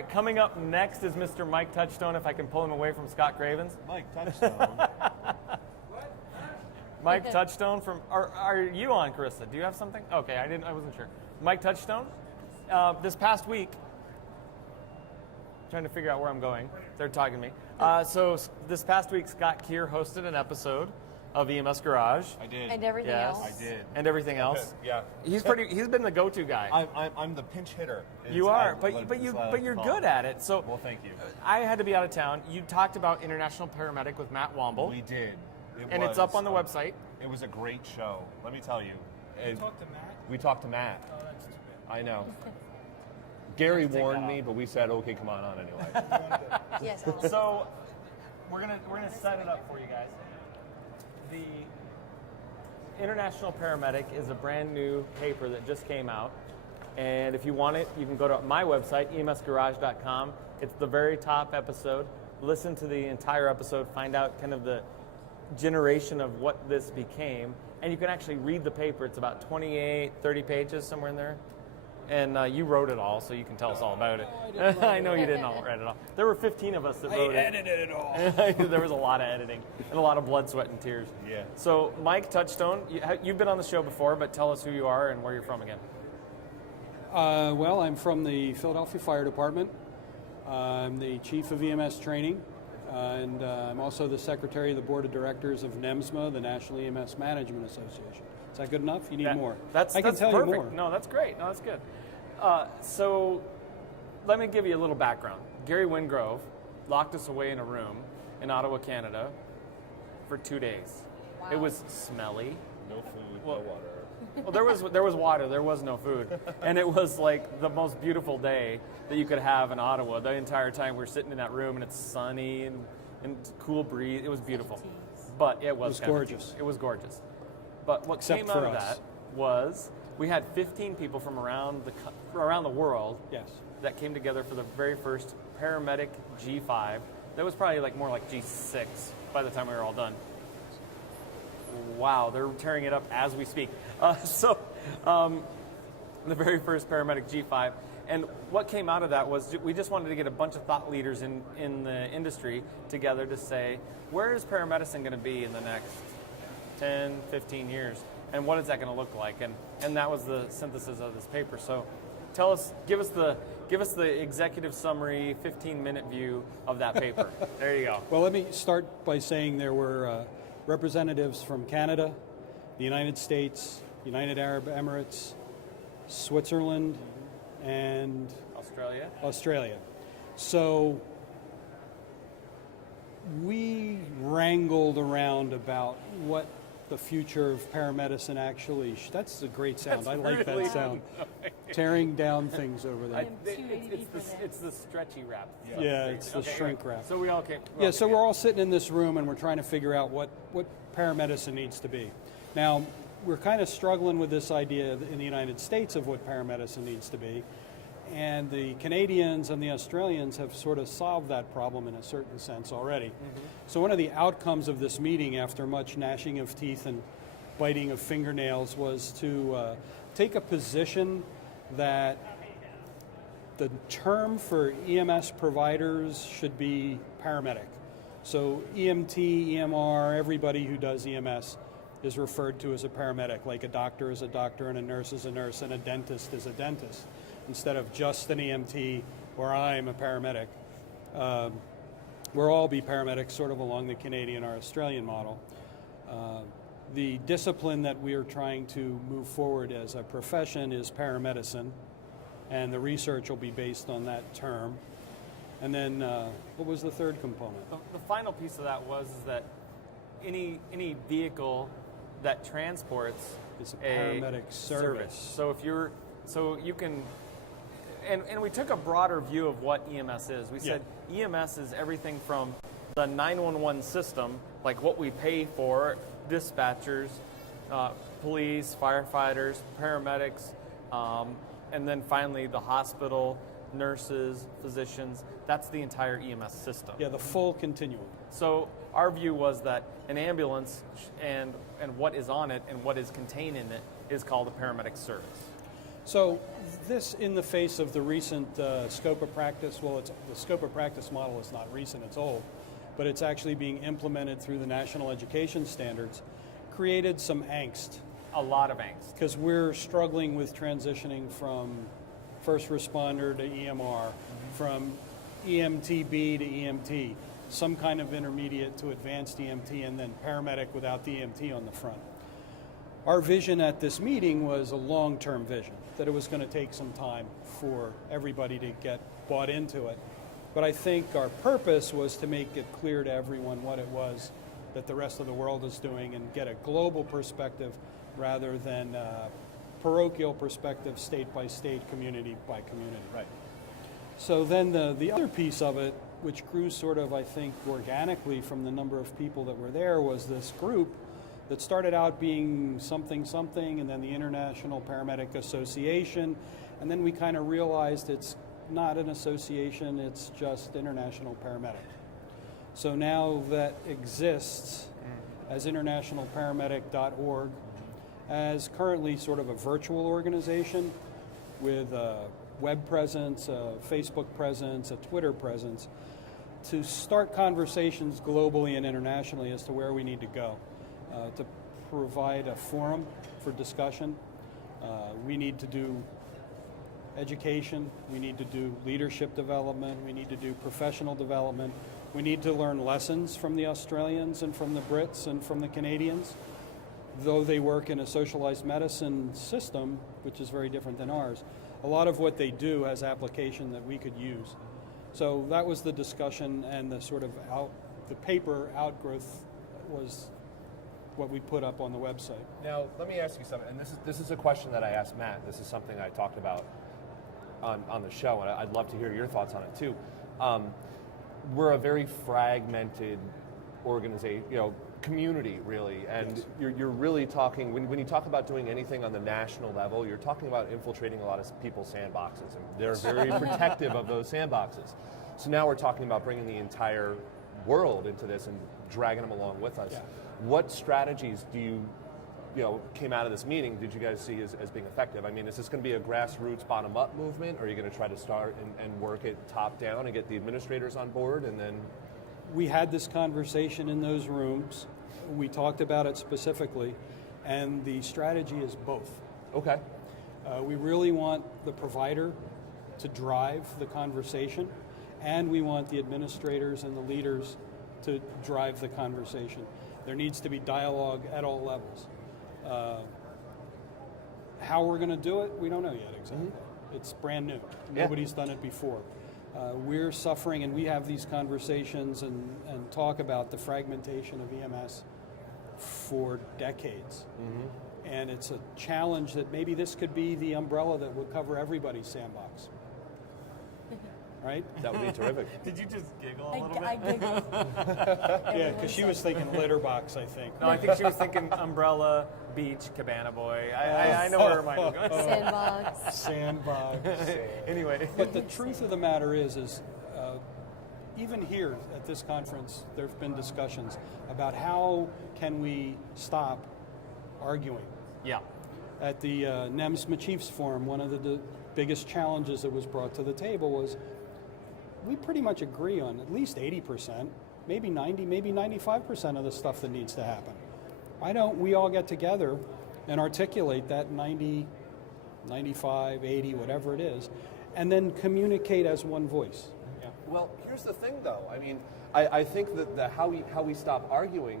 right, coming up next is Mr. Mike Touchstone, if I can pull him away from Scott Cravens. Mike Touchstone. Mike Touchstone from, are you on, Carissa? Do you have something? Okay, I wasn't sure. Mike Touchstone, this past week, trying to figure out where I'm going. They're talking to me. So this past week, Scott Kier hosted an episode of EMS Garage. I did. And everything else. I did. And everything else. Yeah. He's been the go-to guy. I'm the pinch hitter. You are, but you're good at it. So well, thank you. I had to be out of town. You talked about International Paramedic with Matt Womble. We did. It's up on the website. It was a great show. Let me tell you. You talked to Matt? We talked to Matt. Oh, that's too bad. I know. Gary warned me, but we said, okay, come on anyway. Yes. So we're gonna set it up for you guys. The International Paramedic is a brand new paper that just came out, and if you want it, you can go to my website, emsgarage.com. It's the very top episode. Listen to the entire episode, find out kind of the generation of what this became, and you can actually read the paper. It's about 28, 30 pages, somewhere in there. And you wrote it all, so you can tell us all about it. I know you didn't all write it all. There were 15 of us that wrote it. I edited it all. There was a lot of editing and a lot of blood, sweat, and tears. Yeah. So, Mike Touchstone, you've been on the show before, but tell us who you are and where you're from again. Well, I'm from the Philadelphia Fire Department. I'm the Chief of EMS Training, and I'm also the Secretary of the Board of Directors of NEMSMA, the National EMS Management Association. Is that good enough? You need more? I can tell perfect. you more. No, that's great. No, that's good. So let me give you a little background. Gary Wingrove locked us away in a room in Ottawa, Canada for 2 days. Wow. It was smelly. No food, Well- no water. Well, there was water. There was no food, and it was like the most beautiful day that you could have in Ottawa. The entire time we're sitting in that room, and it's sunny and cool breeze. It was beautiful, but it was gorgeous. It was gorgeous. But what Except came out for of us. that was we had 15 people from around the world Yes. that came together for the very first Paramedic G5. That was probably more like G6 by the time we were all done. Wow, they're tearing it up as we speak. The very first Paramedic G5. And what came out of that was we just wanted to get a bunch of thought leaders in the industry together to say, where is paramedicine going to be in the next 10, 15 years? And what is that going to look like? And that was the synthesis of this paper. So give us the executive summary, 15-minute view of that paper. There you go. Well, let me start by saying there were representatives from Canada, the United States, United Arab Emirates, Switzerland, and Australia. So we wrangled around about what the future of paramedicine actually. That's a great sound. I like really that sound. Tearing down things over there. It's the stretchy wrap. Yeah, it's the shrink wrap. So we all came. Yeah, so we're all sitting in this room and we're trying to figure out what paramedicine needs to be. Now, we're kind of struggling with this idea in the United States of what paramedicine needs to be. And the Canadians and the Australians have sort of solved that problem in a certain sense already. Mm-hmm. So one of the outcomes of this meeting, after much gnashing of teeth and biting of fingernails, was to take a position that the term for EMS providers should be paramedic. So EMT, EMR, everybody who does EMS is referred to as a paramedic, like a doctor is a doctor and a nurse is a nurse and a dentist is a dentist. Instead of just an EMT or I'm a paramedic. We'll all be paramedics sort of along the Canadian or Australian model. The discipline that we are trying to move forward as a profession is paramedicine, and the research will be based on that term. And then what was the third component? The final piece of that was that any vehicle that transports is a paramedic service. So you can. And we took a broader view of what EMS is. We said EMS is everything from the 911 system, like what we pay for, dispatchers, police, firefighters, paramedics, and then finally the hospital, nurses, physicians. That's the entire EMS system. Yeah, the full continuum. So our view was that an ambulance and what is on it and what is contained in it is called a paramedic service. So this, in the face of the recent scope of practice, well, the scope of practice model is not recent, it's old, but it's actually being implemented through the national education standards, created some angst. A lot of angst. Because we're struggling with transitioning from first responder to EMR, from EMTB to EMT, some kind of intermediate to advanced EMT, and then paramedic without the EMT on the front. Our vision at this meeting was a long-term vision, that it was going to take some time for everybody to get bought into it. But I think our purpose was to make it clear to everyone what it was that the rest of the world is doing and get a global perspective rather than parochial perspective, state by state, community by community. Right. So then the other piece of it, which grew sort of, I think, organically from the number of people that were there, was this group that started out being something, and then the International Paramedic Association, and then we kind of realized it's not an association, it's just International Paramedic. So now that exists as internationalparamedic.org, as currently sort of a virtual organization with a web presence, a Facebook presence, a Twitter presence, to start conversations globally and internationally as to where we need to go. To provide a forum for discussion. We need to do education, we need to do leadership development, we need to do professional development, we need to learn lessons from the Australians and from the Brits and from the Canadians. Though they work in a socialized medicine system, which is very different than ours, a lot of what they do has application that we could use. So that was the discussion, and the sort of the paper outgrowth was what we put up on the website. Now, let me ask you something, and this is a question that I asked Matt. This is something I talked about on the show, and I'd love to hear your thoughts on it too. We're a very fragmented organization, community really, and Yes. you're really talking, when you talk about doing anything on the national level, you're talking about infiltrating a lot of people's sandboxes, and they're very protective of those sandboxes. So now we're talking about bringing the entire world into this and dragging them along with us. Yeah. What strategies do you came out of this meeting, did you guys see as being effective? I mean, is this going to be a grassroots bottom-up movement, or are you going to try to start and work it top-down and get the administrators on board, and then? We had this conversation in those rooms. We talked about it specifically, and the strategy is both. Okay. We really want the provider to drive the conversation, and we want the administrators and the leaders to drive the conversation. There needs to be dialogue at all levels. How we're going to do it, we don't know yet exactly. Mm-hmm. It's brand new. Yeah. Nobody's done it before. We're suffering, and we have these conversations and talk about the fragmentation of EMS for decades. Mm-hmm. And it's a challenge that maybe this could be the umbrella that would cover everybody's sandbox. Right? That would be terrific. Did you just giggle a little bit? I giggled. Yeah, because she was thinking litter box, I think. No, I think she was thinking umbrella, beach, cabana boy. I know where her mind was going. Sandbox. Sandbox. Anyway. But the truth of the matter is even here at this conference, there have been discussions about how can we stop arguing. Yeah. At the NEMS Chiefs Forum, one of the biggest challenges that was brought to the table was we pretty much agree on at least 80%, maybe 90, maybe 95% of the stuff that needs to happen. Why don't we all get together and articulate that 90, 95, 80, whatever it is, and then communicate as one voice? Yeah. Well, here's the thing, though. I mean, I think that the how we stop argument,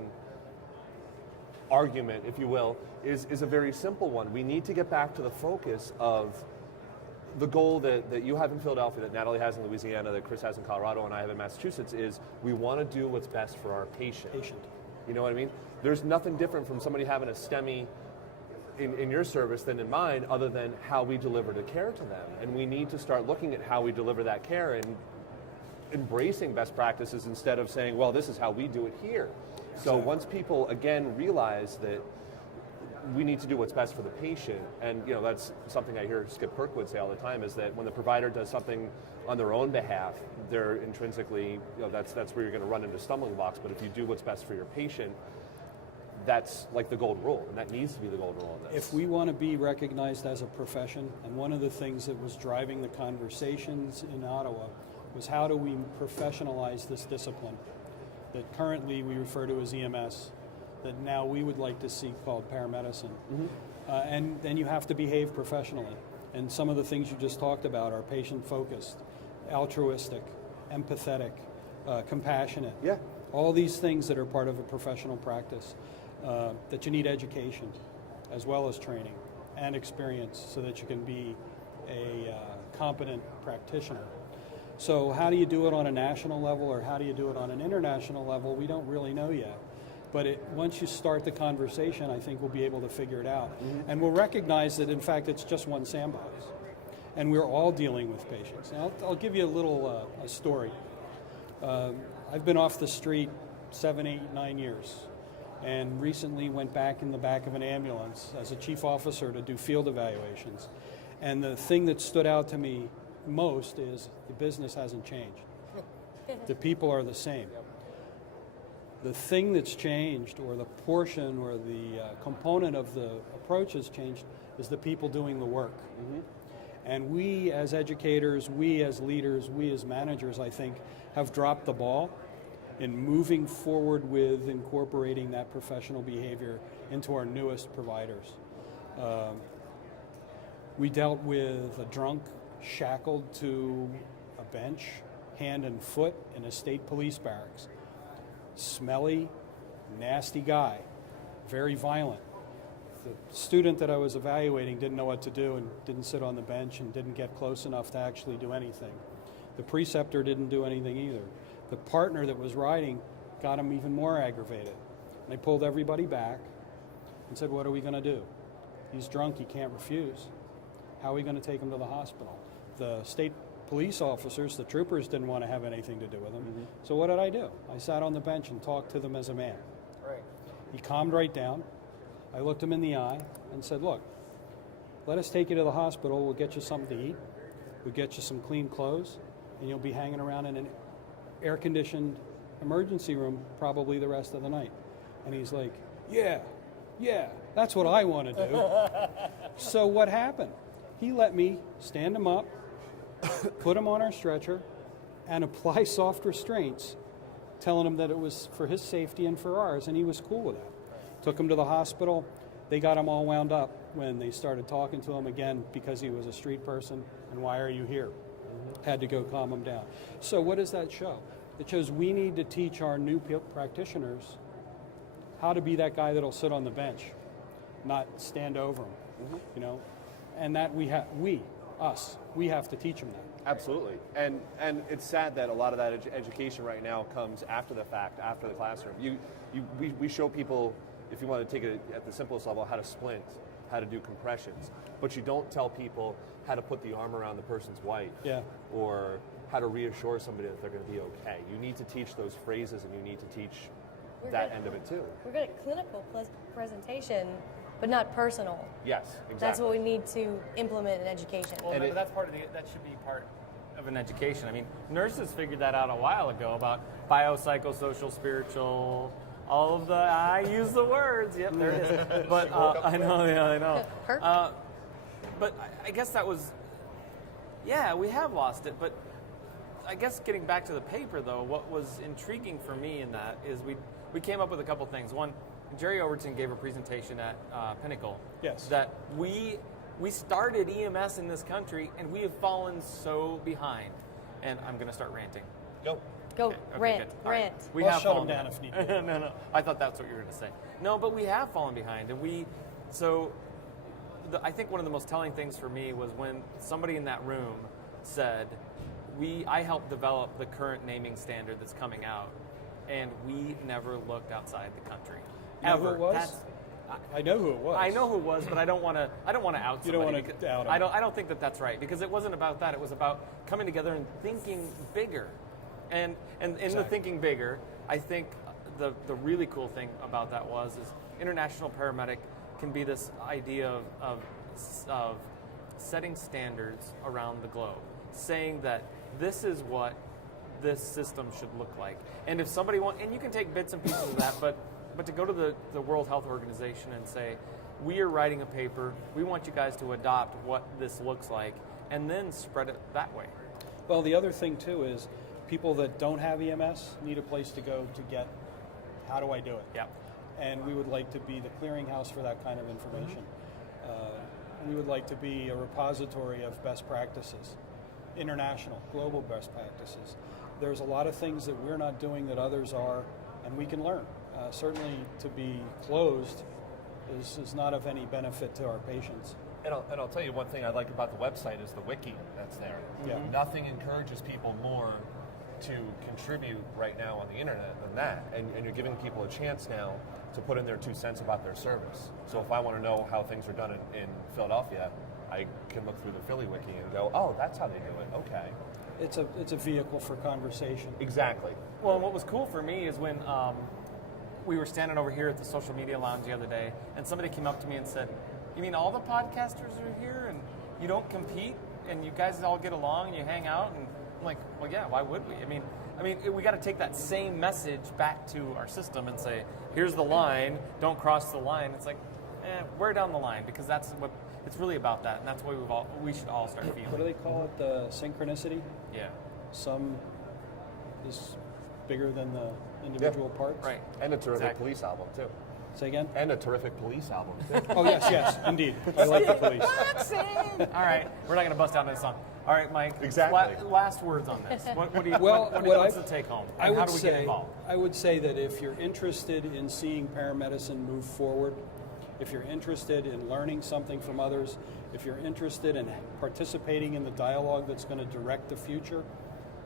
if you will, is a very simple one. We need to get back to the focus of the goal that you have in Philadelphia, that Natalie has in Louisiana, that Chris has in Colorado, and I have in Massachusetts, is we want to do what's best for our patient. You know what I mean? There's nothing different from somebody having a STEMI in your service than in mine, other than how we deliver the care to them. And we need to start looking at how we deliver that care and embracing best practices instead of saying, well, this is how we do it here. So once people, again, realize that we need to do what's best for the patient, and that's something I hear Skip Kirkwood say all the time, is that when the provider does something on their own behalf, they're intrinsically, that's where you're going to run into stumbling blocks. But if you do what's best for your patient, that's like the gold rule, and that needs to be the gold rule in this. If we want to be recognized as a profession, and one of the things that was driving the conversations in Ottawa was how do we professionalize this discipline that currently we refer to as EMS, that now we would like to see called paramedicine. And then you have to behave professionally. And some of the things you just talked about are patient-focused, altruistic, empathetic, compassionate. Yeah. All these things that are part of a professional practice, that you need education as well as training and experience so that you can be a competent practitioner. So how do you do it on a national level or how do you do it on an international level? We don't really know yet. But once you start the conversation, I think we'll be able to figure it out. And we'll recognize that, in fact, it's just one sandbox. And we're all dealing with patients. Now, I'll give you a little a story. I've been off the street 7, 8, 9 years, and recently went back in the back of an ambulance as a chief officer to do field evaluations. And the thing that stood out to me most is the business hasn't changed. The people are the same. The thing that's changed, or the portion or the component of the approach has changed, is the people doing the work. And we as educators, we as leaders, we as managers, I think, have dropped the ball in moving forward with incorporating that professional behavior into our newest providers. We dealt with a drunk shackled to a bench, hand and foot, in a state police barracks. Smelly, nasty guy, very violent. The student that I was evaluating didn't know what to do and didn't sit on the bench and didn't get close enough to actually do anything. The preceptor didn't do anything either. The partner that was riding got him even more aggravated. And they pulled everybody back and said, what are we going to do? He's drunk, he can't refuse. How are we going to take him to the hospital? The state police officers, the troopers, didn't want to have anything to do with him. So what did I do? I sat on the bench and talked to them as a man. Right. He calmed right down. I looked him in the eye and said, look, let us take you to the hospital. We'll get you something to eat. We'll get you some clean clothes, and you'll be hanging around in an air-conditioned emergency room probably the rest of the night. And he's like, yeah, that's what I want to do. So what happened? He let me stand him up, put him on our stretcher, and apply soft restraints, telling him that it was for his safety and for ours, and he was cool with that. Took him to the hospital. They got him all wound up when they started talking to him again because he was a street person, and why are you here? Had to go calm him down. So what does that show? It shows we need to teach our new practitioners how to be that guy that'll sit on the bench, not stand over him, you know, and that we have to teach them that. Absolutely, and it's sad that a lot of that education right now comes after the fact, after the classroom. We show people, if you want to take it at the simplest level, how to splint, how to do compressions, but you don't tell people how to put the arm around the person's wife, or how to reassure somebody that they're going to be okay. You need to teach those phrases, and you need to teach that end of it too. We're good at clinical presentation, but not personal. Yes, exactly. That's what we need to implement in education. Well, And that's part of that should be part of an education. I mean, nurses figured that out a while ago about biopsychosocial, spiritual, all of the, I use the words, yep, there it is. But I know. But I guess that was, we have lost it. But I guess getting back to the paper, though, what was intriguing for me in that is we came up with a couple things. One, Jerry Overton gave a presentation at Pinnacle. Yes. That we started EMS in this country, and we have fallen so behind. And I'm going to start ranting. Go, Okay, rant, good. All right. rant. We We'll have shut fallen them down if need be. No. I thought that's what you were going to say. No, but we have fallen behind, and I think one of the most telling things for me was when somebody in that room said, I helped develop the current naming standard that's coming out, and we never looked outside the country. You know Ever. who it was? I know who it was. I know who it was, but I don't want to out You don't somebody. wanna out him. I don't think that that's right, because it wasn't about that. It was about coming together and thinking bigger. And in the thinking bigger, I think the really cool thing about that is international paramedic can be this idea of setting standards around the globe, saying that this is what this system should look like. And if somebody and you can take bits and pieces of that, but to go to the World Health Organization and say, we are writing a paper, we want you guys to adopt what this looks like, and then spread it that way. Well, the other thing too is people that don't have EMS need a place to go to get, how do I do it? Yeah. And we would like to be the clearinghouse for that kind of information. We would like to be a repository of best practices, international, global best practices. There's a lot of things that we're not doing that others are, and we can learn. Certainly to be closed is not of any benefit to our patients. And I'll tell you one thing I like about the website is the wiki that's there. Yeah. Nothing encourages people more to contribute right now on the internet than that. And you're giving people a chance now to put in their 2 cents about their service. So if I want to know how things are done in Philadelphia, I can look through the Philly wiki and go, oh, that's how they do it. Okay. It's a vehicle for conversation. Exactly. Well, and what was cool for me is when we were standing over here at the social media lounge the other day, and somebody came up to me and said, you mean all the podcasters are here and you don't compete and you guys all get along and you hang out? And I'm like, well, yeah, why would we? I mean, we got to take that same message back to our system and say, here's the line, don't cross the line. It's like, we're down the line, because that's what it's really about, that, and that's what we should all start feeling. What do they call it? The synchronicity? Yeah. Some is bigger than the individual parts. Right. And a terrific Exactly. police album, too. Say again? And a terrific police album, too. Oh, yes, indeed. I like the police. All right, we're not going to bust down this song. All right, Mike. Exactly. Last words on this. What do you? Well, what's the take home? And how do we get involved? I would say that if you're interested in seeing paramedicine move forward, if you're interested in learning something from others, if you're interested in participating in the dialogue that's going to direct the future,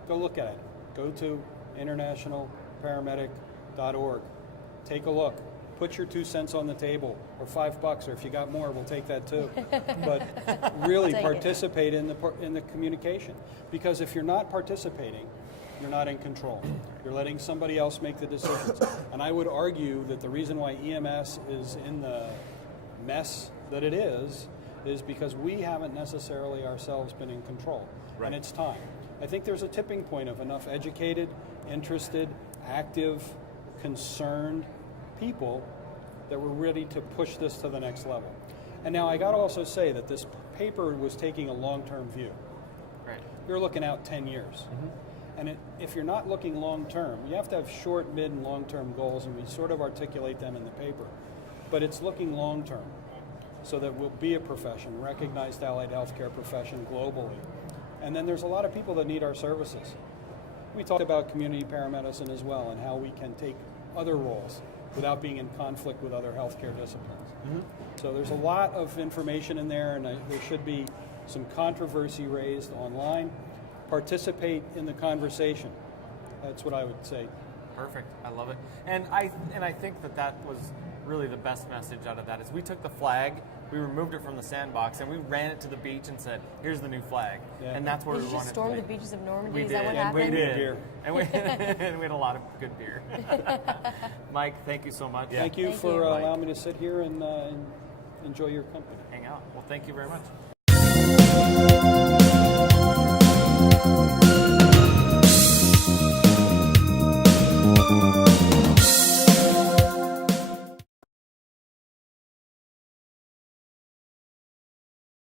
go look at it. Go to internationalparamedic.org. Take a look. Put your 2 cents on the table, or $5, or if you got more, we'll take that too. But really Take it. participate in the communication, because if you're not participating, you're not in control. You're letting somebody else make the decisions. And I would argue that the reason why EMS is in the mess that it is because we haven't necessarily ourselves been in control. Right. And it's time. I think there's a tipping point of enough educated, interested, active, concerned people that we're ready to push this to the next level. And now I got to also say that this paper was taking a long-term view. Right. You're looking out 10 years. And if you're not looking long-term, you have to have short, mid, and long-term goals, and we sort of articulate them in the paper. But it's looking long-term, so that we'll be a profession, recognized allied healthcare profession globally. And then there's a lot of people that need our services. We talked about community paramedicine as well, and how we can take other roles without being in conflict with other healthcare disciplines. So there's a lot of information in there, and there should be some controversy raised online. Participate in the conversation. That's what I would say. Perfect. I love it. And I think that was really the best message out of that is we took the flag, we removed it from the sandbox, and we ran it to the beach and said, here's the new flag. Yeah. And that's where Did we you just wanted storm to the be. beaches of Normandy? We Is did. that what And happened? we did. Beer. And we had a lot of good beer. Mike, thank you so much. Thank you Thank for you. allowing me to sit here and enjoy your company. Hang out. Well, thank you very much.